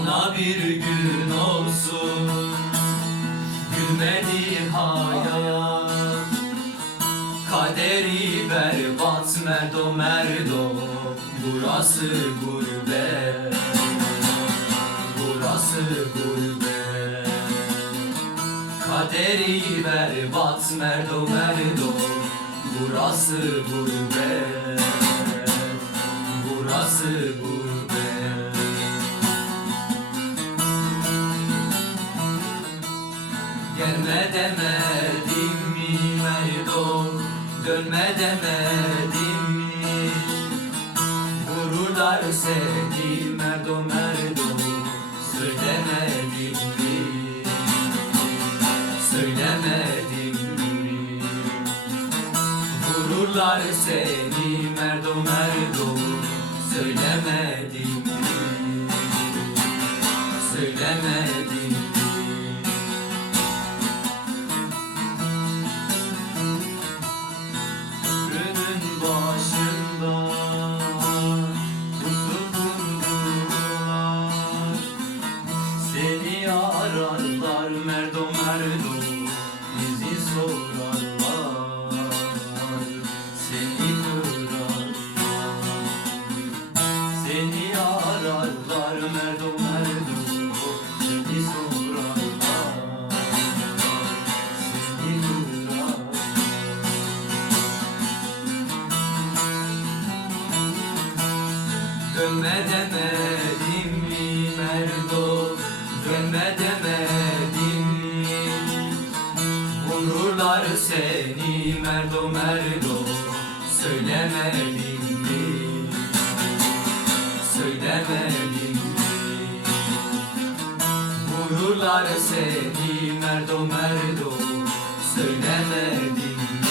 Bana bir gün olsun gülmedi hayat. Kaderi berbat merdo merdo, burası gurbet, burası gurbet. Kaderi berbat merdo merdo, burası gurbet, burası gurbet. Gelme demedim mi merdo, dönme demedim mi? Vururlar seni merdo merdo, söylemedim mi? Söylemedim mi? Vururlar seni merdo merdo, söylemedim mi? Söylemedim mi? Köprünün başında pusu kurdular, seni ararlar merdo merdo, bizi sorarlar, seni kırarlar. Seni ararlar merdo merdo, seni sorarlar, seni kırarlar. Dönme demedim mi merdo, dönme demedim mi? Vururlar seni merdo merdo, söylemedim mi? Söylemedim mi? Vururlar seni merdo merdo, söylemedim mi?